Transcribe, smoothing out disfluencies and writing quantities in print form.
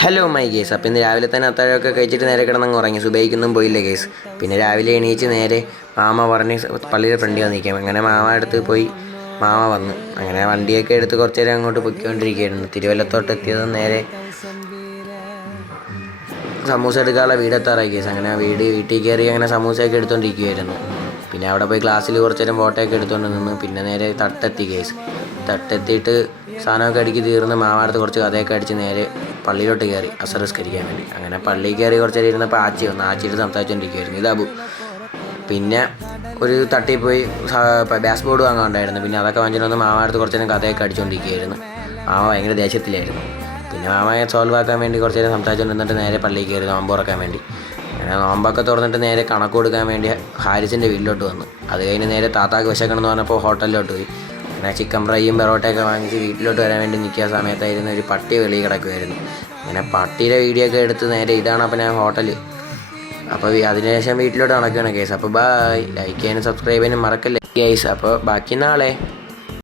Hello my case. അപ്പോൾ ഇന്ന് രാവിലെ തന്നെ അത്താഴമൊക്കെ കഴിച്ചിട്ട് നേരെ കിടന്നങ്ങ് ഉറങ്ങി. സുബൈക്കൊന്നും പോയില്ല കേസ്. പിന്നെ രാവിലെ എണീച്ച് നേരെ മാമ പറഞ്ഞ് പള്ളിയുടെ ഫ്രണ്ടിൽ വന്നിരിക്കാം. അങ്ങനെ മാമ അടുത്ത് പോയി മാമ വന്നു. അങ്ങനെ വണ്ടിയൊക്കെ എടുത്ത് കുറച്ച് നേരം അങ്ങോട്ട് പൊയ്ക്കൊണ്ടിരിക്കുകയായിരുന്നു. തിരുവല്ലത്തോട്ട് എത്തിയതും നേരെ സമൂസ എടുക്കാനുള്ള വീടെത്താറായി കേസ്. അങ്ങനെ വീട്ടിൽ കയറി അങ്ങനെ സമൂസയൊക്കെ എടുത്തുകൊണ്ടിരിക്കുകയായിരുന്നു. പിന്നെ അവിടെ പോയി ക്ലാസ്സിൽ കുറച്ച് നേരം ഫോട്ടോയൊക്കെ എടുത്തുകൊണ്ട് നിന്ന് പിന്നെ നേരെ തട്ടെത്തി കേസ്. തട്ടെത്തിയിട്ട് സാധനമൊക്കെ അടുക്കി തീർന്ന് മാമാടുത്ത് കുറച്ച് കഥയൊക്കെ അടിച്ച് നേരെ പള്ളിയിലോട്ട് കയറി അസർ നിസ്കരിക്കാൻ വേണ്ടി. അങ്ങനെ പള്ളിയിൽ കയറി കുറച്ച് നേരം ഇരുന്നപ്പോൾ ആച്ചി വന്നു. ആച്ചിയിട്ട് സംസാരിച്ചുകൊണ്ടിരിക്കുകയായിരുന്നു. ഇതാബു പിന്നെ ഒരു തട്ടിൽ പോയി ബാസ് ബോർഡ് വാങ്ങാണ്ടായിരുന്നു. പിന്നെ അതൊക്കെ വാങ്ങിച്ചിട്ട് വന്ന് മാമാടുത്ത് കുറച്ച് നേരം കഥയൊക്കെ അടിച്ചുകൊണ്ടിരിക്കുകയായിരുന്നു. മാമ ഭയങ്കര ദേഷ്യത്തിലായിരുന്നു. പിന്നെ മാമയെ സോൾവ് ആക്കാൻ വേണ്ടി കുറച്ച് നേരം സംസാരിച്ചുകൊണ്ടിരുന്നിട്ട് നേരെ പള്ളിയിൽ കയറി നോമ്പ് തുറക്കാൻ വേണ്ടി. അങ്ങനെ നോമ്പൊക്കെ തുറന്നിട്ട് നേരെ കണക്ക് കൊടുക്കാൻ വേണ്ടി ഹാരിസിൻ്റെ വീട്ടിലോട്ട് വന്നു. അത് കഴിഞ്ഞ് നേരെ താത്താക്ക് വിശക്കണമെന്ന് പറഞ്ഞപ്പോൾ ഹോട്ടലിലോട്ട് പോയി. അങ്ങനെ ചിക്കൻ ഫ്രൈയും പെറോട്ടയൊക്കെ വാങ്ങിച്ച് വീട്ടിലോട്ട് വരാൻ വേണ്ടി നിൽക്കുന്ന സമയത്തായിരുന്നു ഒരു പട്ടി വെളിയിൽ കിടക്കുമായിരുന്നു. അങ്ങനെ പട്ടിയുടെ വീഡിയോ ഒക്കെ എടുത്ത് നേരെ ഇതാണ് അപ്പോൾ ഞാൻ ഹോട്ടൽ. അപ്പോൾ അതിനുശേഷം വീട്ടിലോട്ട് നടക്കുകയാണ് കേസ്. അപ്പോൾ ബൈ. ലൈക്ക് ചെയ്യാനും സബ്സ്ക്രൈബ് ചെയ്യാനും മറക്കല്ലേ കേസ്. അപ്പോൾ ബാക്കി നാളെ.